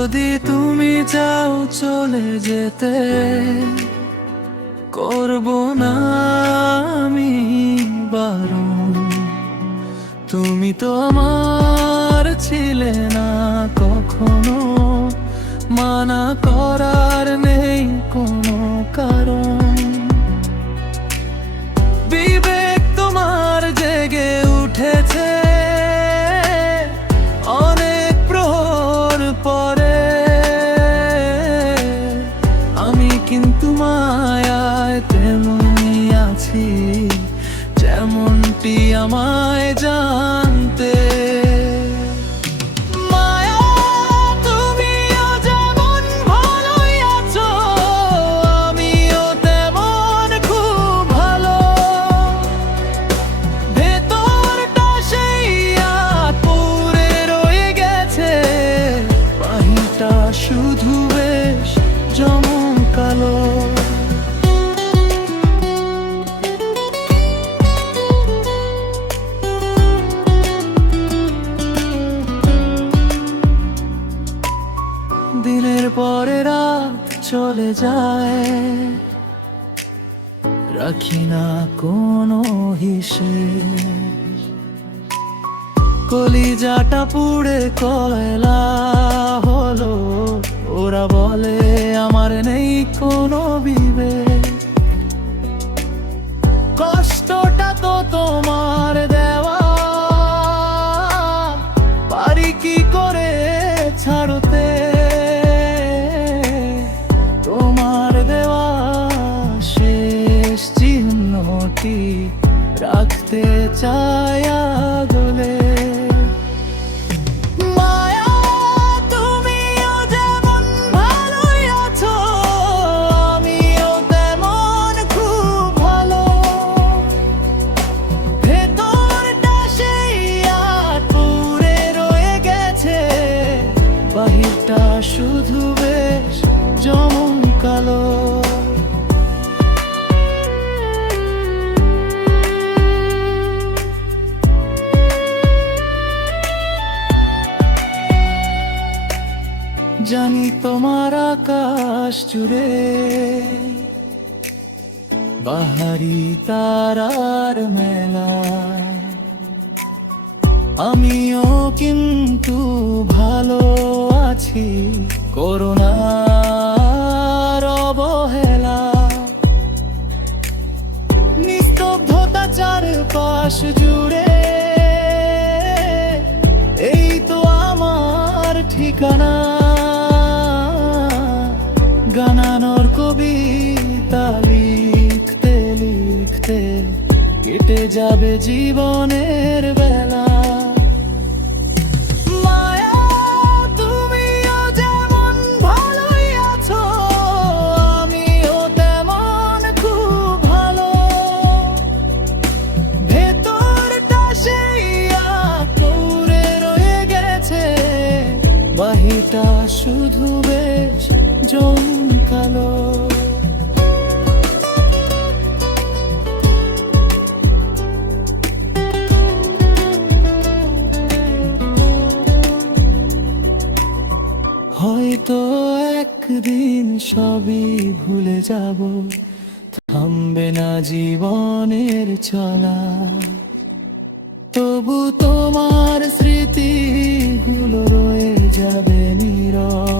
যদি তুমি চাও চলে যেতে, করব না আমি বারণ। তুমি তো আমার ছিলে না কখনো, মানা করার নেই কোনো কারণ। বিবেক তোমার জেগে উঠেছে অনেক প্রহর পরে, আমি কিন্তু মায়ায় তেমনই আছি যেমনটি আমায় জানতে। মায়া তুমিও যেমন ভালোই আছো, আমিও তেমন খুব ভালো। ভেতরটা সেই পুরে রয়ে গেছে, বাহিরটা শুধু বেশ জমকালো। দিনের পরে রাত চলে যায়, রাখি না কোনো হিসেব। কলিজাটা পুড়ে কয়লা হলো, ওরা বলে আমার নেই কোনো বিবেক। কষ্টটা তো তোমার দেওয়া, পারি কি করে ছাড়তে। তোমার দেওয়া শেষ চিহ্নটি রাখতে চাই আগলে। মায়া তুমিও যেমন ভালোই আছো, আমিও তেমন খুব ভালো। ভেতরটা সেই পুরে রয়ে গেছে, বাহিরটা শুধু বেশ জমকালো। জানি তোমার আকাশ জুড়ে বাহারি তারার মেলা, আমিও কিন্তু ভালো আছি করোনার অবহেলা। নিস্তব্ধতা চারপাশ জুড়ে, এই তো আমার ঠিকানা। গানানোর কবিতা লিখতে লিখতে কেটে যাবে জীবনের বেলা। মায়া তুমিও যেমন ভালোই আছো, আমিও তেমন খুব ভালো। ভেতরটা সেই পুরে রয়ে গেছে, বাহিরটা শুধু বেশ জমকালো। হয়তো একদিন সবই ভুলে যাব, থামবে না জীবনের চলা। তবু তোমার স্মৃতিগুলো রয়ে যাবে নীরব।